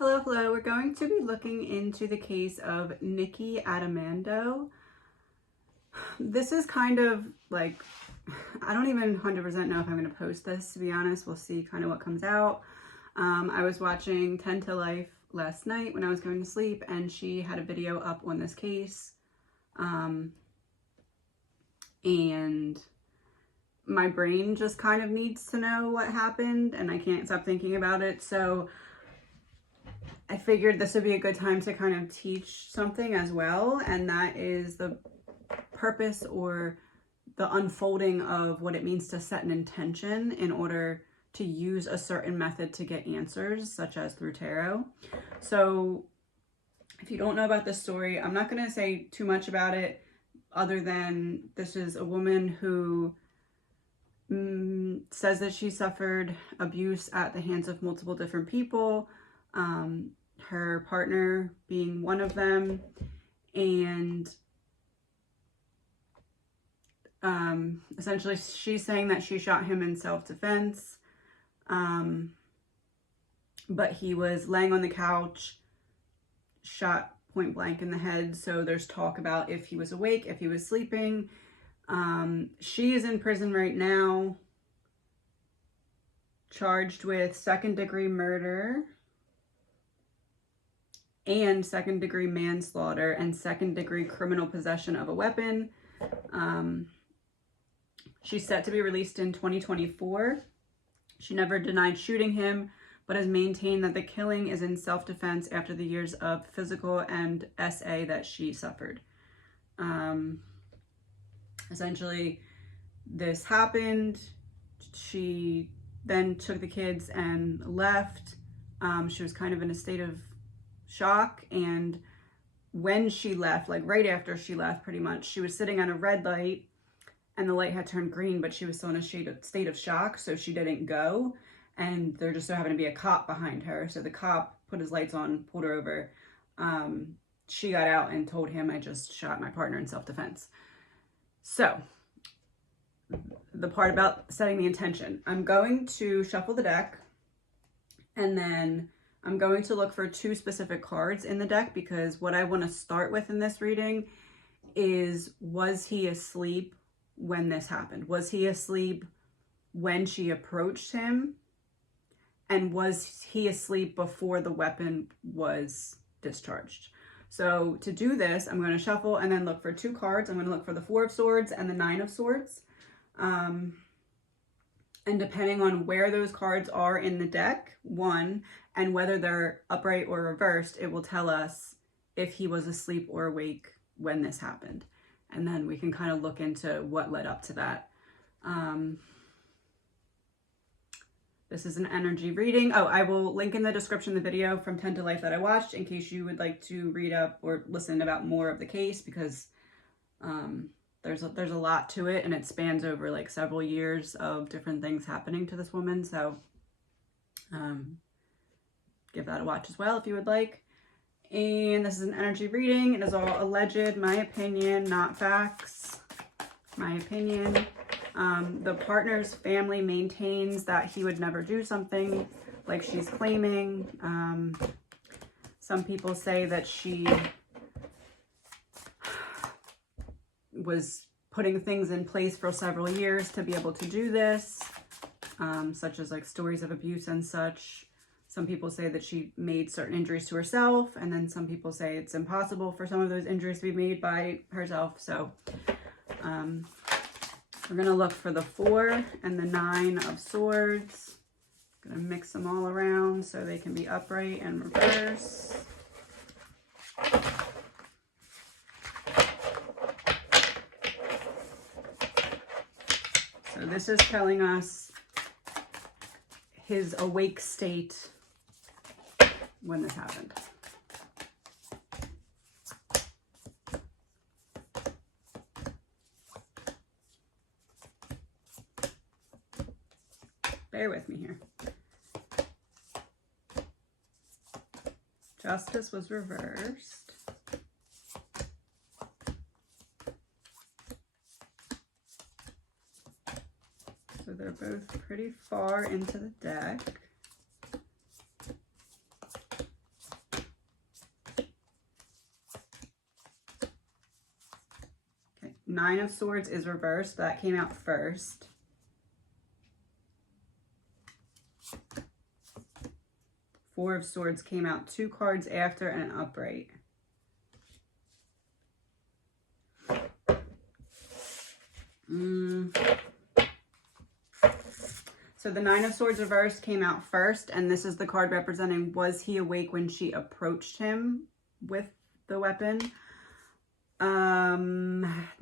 Hello, hello. We're going to be looking into the case of NIKKI ADDIMANDO. This is kind of like, I don't even 100% know if I'm going to post this, to be honest. We'll see kind of what comes out. I was watching 10 to Life last night when I was going to sleep, and she had a video up on this case. And my brain just kind of needs to know what happened, and I can't stop thinking about it. So I figured this would be a good time to kind of teach something as well, and that is the purpose or the unfolding of what it means to set an intention in order to use a certain method to get answers, such as through tarot. So if you don't know about this story, I'm not going to say too much about it other than this is a woman who says that she suffered abuse at the hands of multiple different people, her partner being one of them, and essentially she's saying that she shot him in self-defense, but he was laying on the couch, shot point blank in the head. So there's talk about if he was awake, if he was sleeping. She is in prison right now, charged with second-degree murder and second-degree manslaughter and second-degree criminal possession of a weapon. She's set to be released in 2024. She never denied shooting him, but has maintained that the killing is in self-defense after the years of physical and SA that she suffered. Essentially, this happened. She then took the kids and left. She was kind of in a state of shock, and when she left, like right after she left pretty much, she was sitting at a red light and the light had turned green, but she was still in a state of shock, so she didn't go, and there just so happened to be a cop behind her. So the cop put his lights on, pulled her over. She got out and told him, I just shot my partner in self-defense. So the part about setting the intention, I'm going to shuffle the deck, and then I'm going to look for two specific cards in the deck, because what I want to start with in this reading is, was he asleep when this happened? Was he asleep when she approached him? And was he asleep before the weapon was discharged? So to do this, I'm going to shuffle and then look for two cards. I'm going to look for the Four of Swords and the Nine of Swords. And depending on where those cards are in the deck, one, and whether they're upright or reversed, it will tell us if he was asleep or awake when this happened. And then we can kind of look into what led up to that. This is an energy reading. Oh, I will link in the description the video from 10 to Life that I watched in case you would like to read up or listen about more of the case, because there's a lot to it, and it spans over like several years of different things happening to this woman. So give that a watch as well if you would like. And this is an energy reading. It is all alleged, my opinion, not facts. My opinion. The partner's family maintains that he would never do something like she's claiming. Some people say that she was putting things in place for several years to be able to do this, such as like stories of abuse and such. Some people say that she made certain injuries to herself, and then some people say it's impossible for some of those injuries to be made by herself. So we're going to look for the Four and the Nine of Swords. I'm going to mix them all around so they can be upright and reverse. So this is telling us his awake state when this happened. Bear with me here. Justice was reversed. So they're both pretty far into the deck. Nine of Swords is reversed. That came out first. Four of Swords came out 2 cards after and an upright. So the Nine of Swords reversed came out first, and this is the card representing, was he awake when she approached him with the weapon?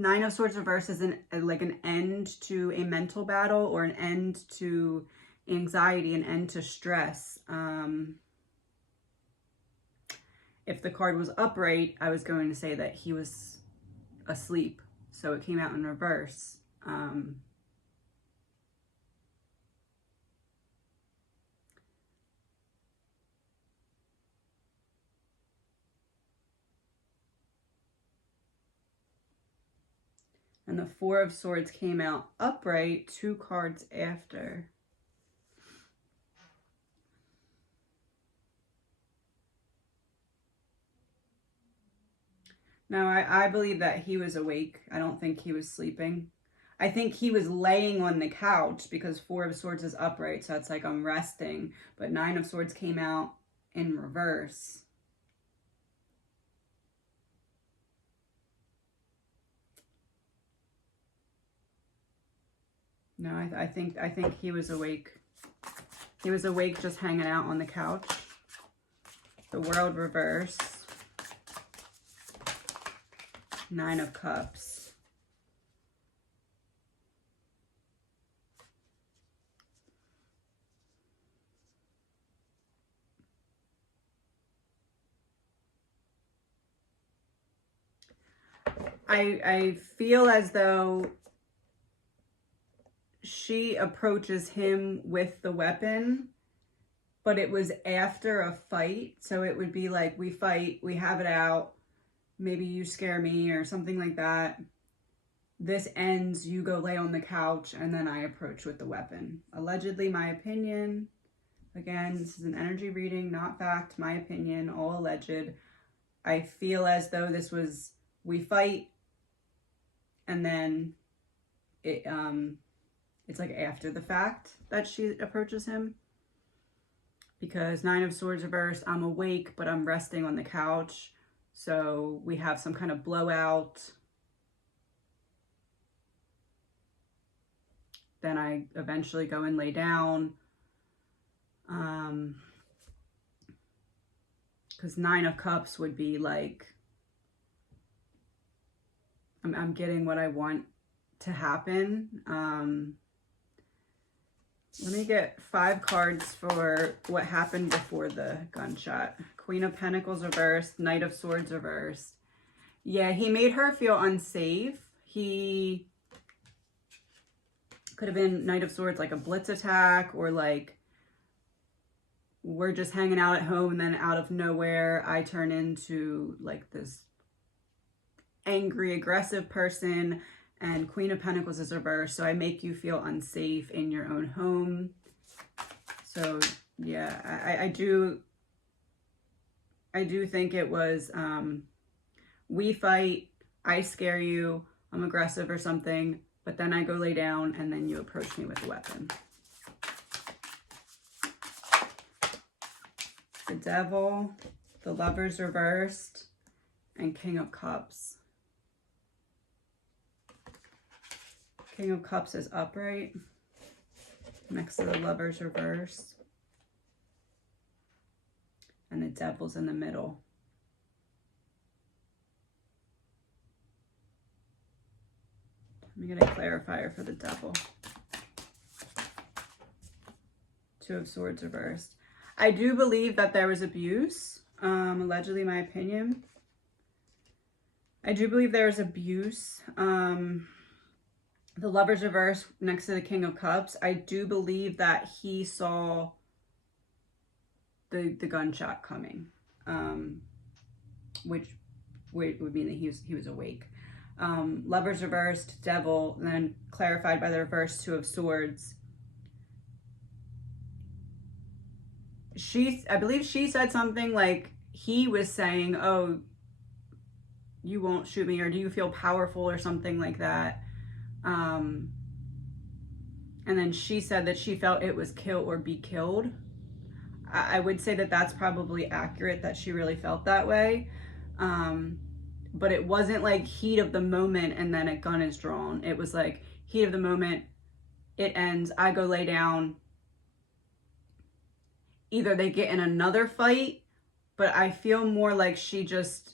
Nine of Swords reversed is like an end to a mental battle, or an end to anxiety, an end to stress. If the card was upright, I was going to say that he was asleep. So it came out in reverse. And the Four of Swords came out upright 2 cards after. No, I believe that he was awake. I don't think he was sleeping. I think he was laying on the couch because Four of Swords is upright. So it's like I'm resting. But Nine of Swords came out in reverse. No, I think he was awake. He was awake just hanging out on the couch. The World reverse. Nine of Cups. I feel as though she approaches him with the weapon, but it was after a fight. So it would be like, we fight, we have it out. Maybe you scare me or something like that. This ends, you go lay on the couch, and then I approach with the weapon. Allegedly, my opinion. Again, this is an energy reading, not fact, my opinion, all alleged. I feel as though this was, we fight, and then it's like after the fact that she approaches him. Because Nine of Swords reversed, I'm awake, but I'm resting on the couch. So we have some kind of blowout. Then I eventually go and lay down. Because Nine of Cups would be like, I'm getting what I want to happen. Let me get 5 cards for what happened before the gunshot. Queen of Pentacles reversed, Knight of Swords reversed. Yeah, he made her feel unsafe. He could have been Knight of Swords, like a blitz attack, or like we're just hanging out at home and then out of nowhere I turn into like this angry, aggressive person. And Queen of Pentacles is reversed, so I make you feel unsafe in your own home. So yeah, I do think it was we fight, I scare you, I'm aggressive or something, but then I go lay down and then you approach me with a weapon. The Devil, the Lovers reversed, and King of Cups. King of Cups is upright next to the Lovers reversed, and the Devil's in the middle. Let me get a clarifier for the Devil. Two of Swords reversed. I do believe that there was abuse, allegedly, my opinion. I do believe there was abuse. The Lovers reversed next to the King of Cups. I do believe that he saw the gunshot coming, which would mean that he was awake. Lovers reversed, Devil, and then clarified by the reverse Two of Swords. I believe she said something like he was saying, oh, you won't shoot me, or do you feel powerful, or something like that. And then she said that she felt it was kill or be killed. I would say that that's probably accurate, that she really felt that way. But it wasn't like heat of the moment and then a gun is drawn. It was like heat of the moment, it ends, I go lay down. Either they get in another fight, but I feel more like she just,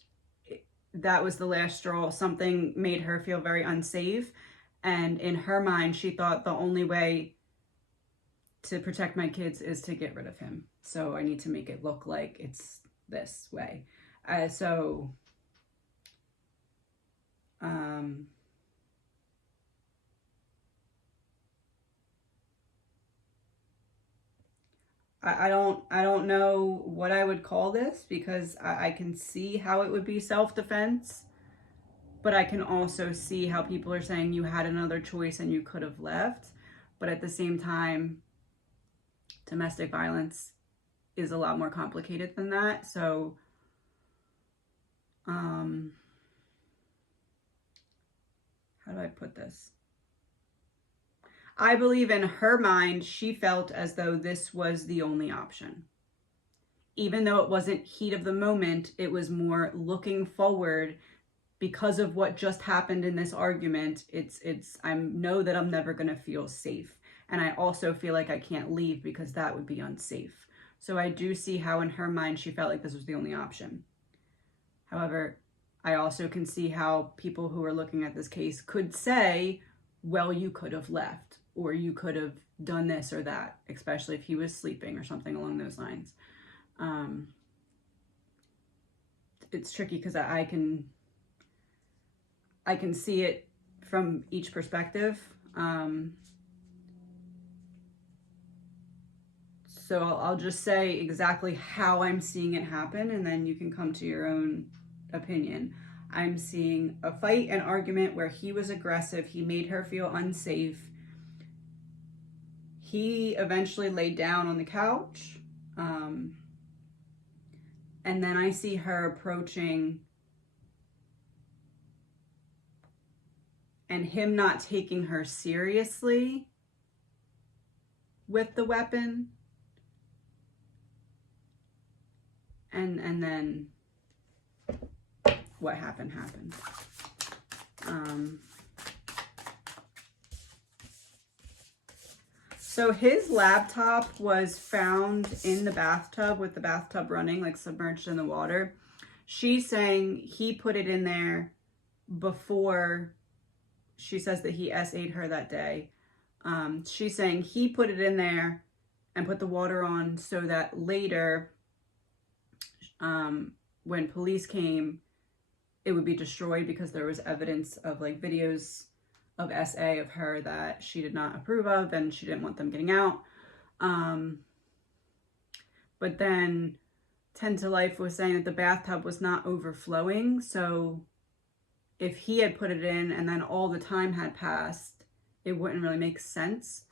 that was the last straw. Something made her feel very unsafe. And in her mind, she thought the only way to protect my kids is to get rid of him. So I need to make it look like it's this way. I don't know what I would call this, because I can see how it would be self-defense, but I can also see how people are saying you had another choice and you could have left. But at the same time, domestic violence is a lot more complicated than that. So, how do I put this? I believe in her mind, she felt as though this was the only option. Even though it wasn't heat of the moment, it was more looking forward because of what just happened in this argument. I know that I'm never going to feel safe. And I also feel like I can't leave because that would be unsafe. So I do see how in her mind, she felt like this was the only option. However, I also can see how people who are looking at this case could say, well, you could have left, or you could have done this or that, especially if he was sleeping or something along those lines. It's tricky because I can see it from each perspective. So I'll just say exactly how I'm seeing it happen, and then you can come to your own opinion. I'm seeing a fight, an argument where he was aggressive. He made her feel unsafe. He eventually laid down on the couch. And then I see her approaching and him not taking her seriously with the weapon. And then what happened. So his laptop was found in the bathtub with the bathtub running, like submerged in the water. She's saying he put it in there before. She says that he SA'd her that day. She's saying he put it in there and put the water on so that later, when police came, it would be destroyed, because there was evidence of like videos of SA of her that she did not approve of, and she didn't want them getting out. But then 10 to Life was saying that the bathtub was not overflowing. So if he had put it in and then all the time had passed, it wouldn't really make sense.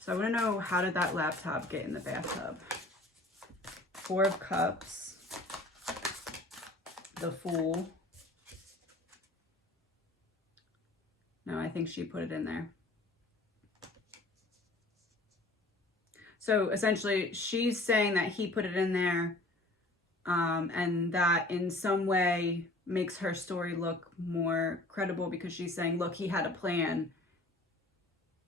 So I want to know, how did that laptop get in the bathtub? 4 of Cups, the Fool. No, I think she put it in there. So essentially, she's saying that he put it in there, and that in some way makes her story look more credible, because she's saying, look, he had a plan.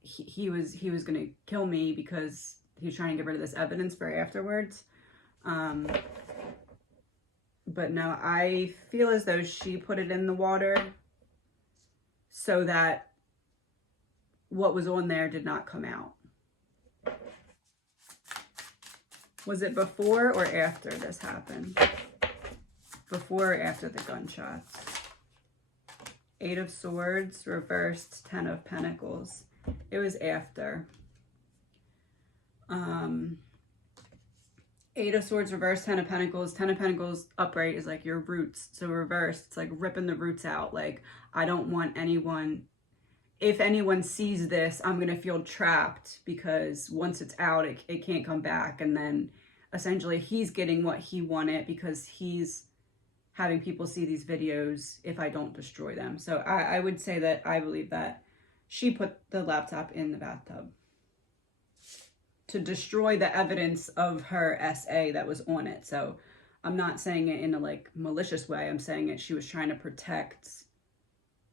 He was going to kill me because he was trying to get rid of this evidence for afterwards. But no, I feel as though she put it in the water so that what was on there did not come out. Was it before or after this happened? Before or after the gunshots? 8 of Swords, reversed, 10 of Pentacles. It was after. 8 of Swords, reversed, 10 of Pentacles. 10 of Pentacles upright is like your roots. So reversed, it's like ripping the roots out. Like, I don't want anyone, if anyone sees this, I'm going to feel trapped, because once it's out, it can't come back. And then essentially he's getting what he wanted because he's having people see these videos if I don't destroy them. So I would say that I believe that she put the laptop in the bathtub to destroy the evidence of her SA that was on it. So I'm not saying it in a like malicious way. I'm saying it she was trying to protect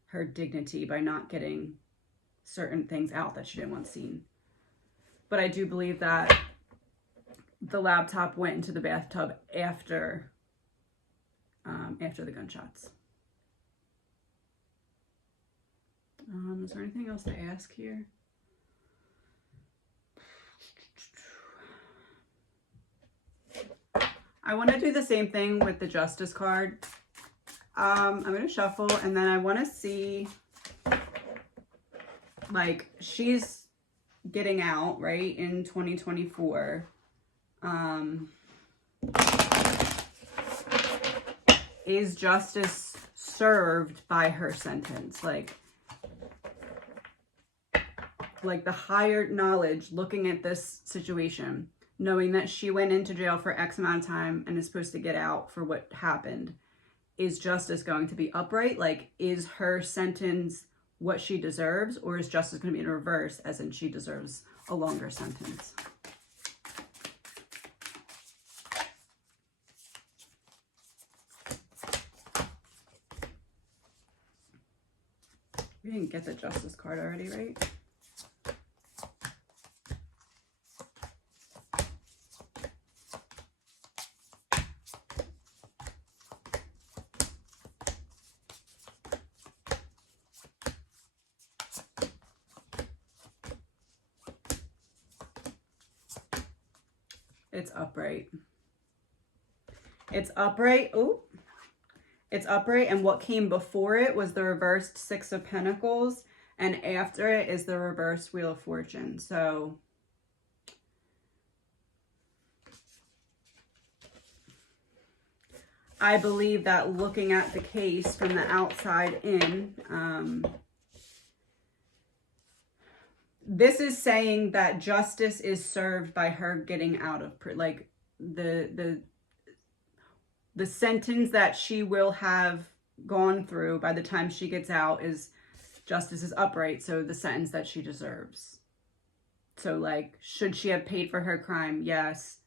her dignity by not getting certain things out that she didn't want seen. But I do believe that the laptop went into the bathtub after the gunshots. Is there anything else to ask here? I want to do the same thing with the Justice card. I'm going to shuffle, and then I want to see, like, she's getting out, right, in 2024. Is justice served by her sentence? Like the higher knowledge, looking at this situation, knowing that she went into jail for X amount of time and is supposed to get out for what happened, is justice going to be upright? Like, is her sentence what she deserves, or is justice going to be in reverse, as in she deserves a longer sentence? We didn't get the Justice card already, right? It's upright. It's upright. Oh, it's upright. And what came before it was the reversed Six of Pentacles. And after it is the reversed Wheel of Fortune. So I believe that looking at the case from the outside in, this is saying that justice is served by her getting out of, like, the sentence that she will have gone through by the time she gets out is justice is upright. So the sentence that she deserves. So, like, should she have paid for her crime? Yes.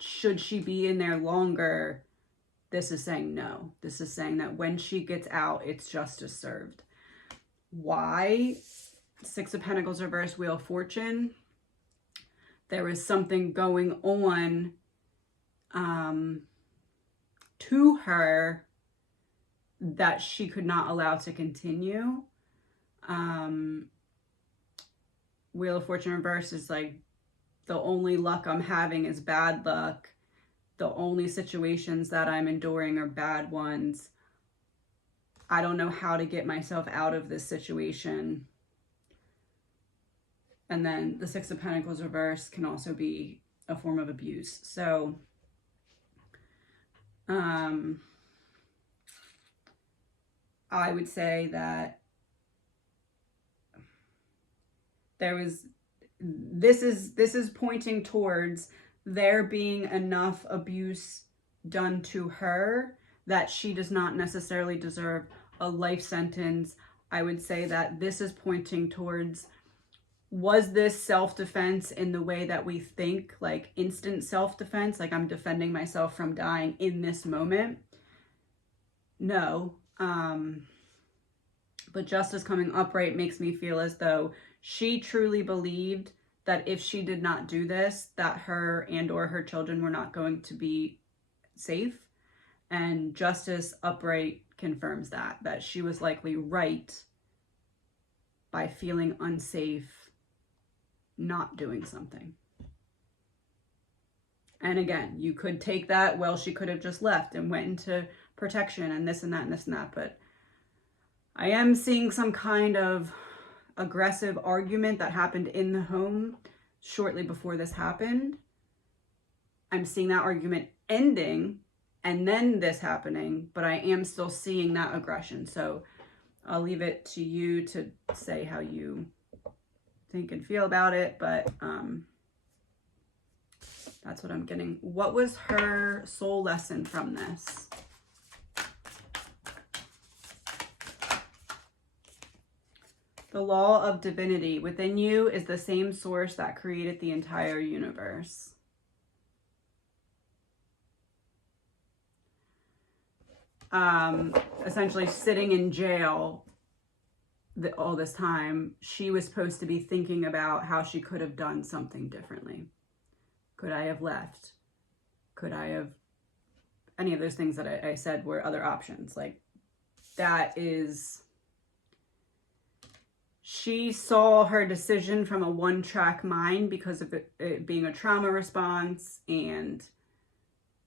Should she be in there longer? This is saying no. This is saying that when she gets out, it's justice served. Why? Six of Pentacles reverse, Wheel of Fortune. There is something going on to her that she could not allow to continue. Wheel of Fortune reverse is like, the only luck I'm having is bad luck. The only situations that I'm enduring are bad ones. I don't know how to get myself out of this situation. And then the Six of Pentacles reverse can also be a form of abuse. So, I would say that this is pointing towards there being enough abuse done to her that she does not necessarily deserve a life sentence. I would say that this is pointing towards, was this self-defense in the way that we think, like instant self-defense, like I'm defending myself from dying in this moment? No. But justice coming upright makes me feel as though she truly believed that if she did not do this, that her and or her children were not going to be safe. And justice upright confirms that she was likely right by feeling unsafe not doing something. And again, you could take that, well, she could have just left and went into protection and this and that and this and that. But I am seeing some kind of aggressive argument that happened in the home shortly before this happened. I'm seeing that argument ending and then this happening, but I am still seeing that aggression. So I'll leave it to you to say how you think and feel about it, but that's what I'm getting. What was her soul lesson from this? The law of divinity within you is the same source that created the entire universe. Essentially sitting in jail all this time, she was supposed to be thinking about how she could have done something differently. Could I have left? Could I have... Any of those things that I said were other options. Like, that is... She saw her decision from a one-track mind because of it being a trauma response and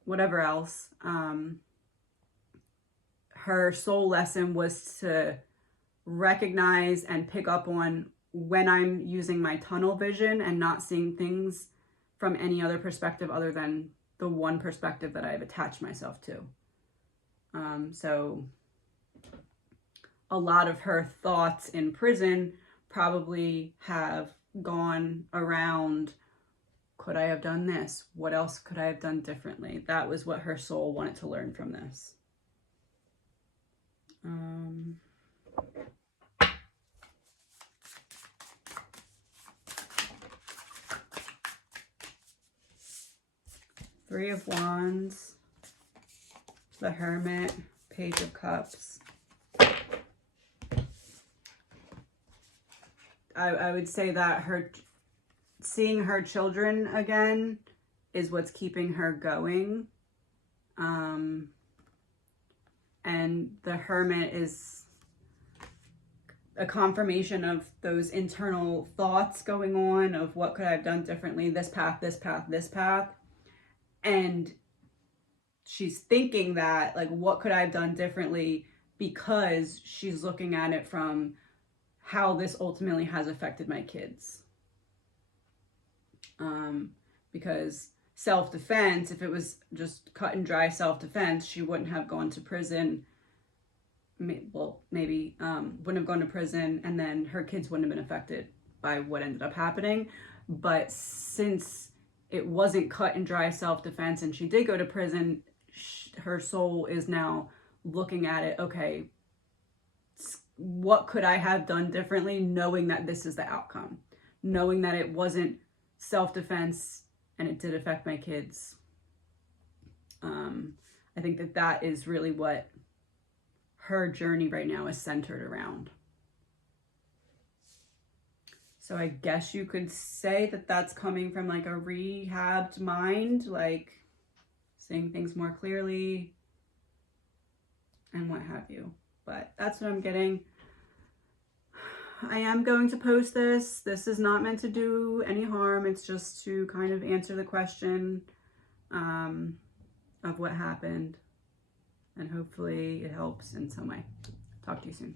whatever else. Her soul lesson was to recognize and pick up on when I'm using my tunnel vision and not seeing things from any other perspective other than the one perspective that I've attached myself to. So a lot of her thoughts in prison probably have gone around, could I have done this? What else could I have done differently? That was what her soul wanted to learn from this. Three of Wands, the Hermit, Page of Cups. I would say that seeing her children again is what's keeping her going. And the Hermit is a confirmation of those internal thoughts going on of what could I have done differently, this path, this path, this path. And she's thinking that, like, what could I have done differently, because she's looking at it from how this ultimately has affected my kids. Because self-defense, if it was just cut and dry self-defense, she wouldn't have gone to prison. Well, maybe wouldn't have gone to prison, and then her kids wouldn't have been affected by what ended up happening. But since it wasn't cut and dry self-defense and she did go to prison, her soul is now looking at it, okay, what could I have done differently, knowing that this is the outcome, knowing that it wasn't self-defense and it did affect my kids. I think that that is really what her journey right now is centered around. So I guess you could say that that's coming from like a rehabbed mind, like seeing things more clearly and what have you. But that's what I'm getting. I am going to post this. This is not meant to do any harm. It's just to kind of answer the question of what happened. And hopefully it helps in some way. Talk to you soon.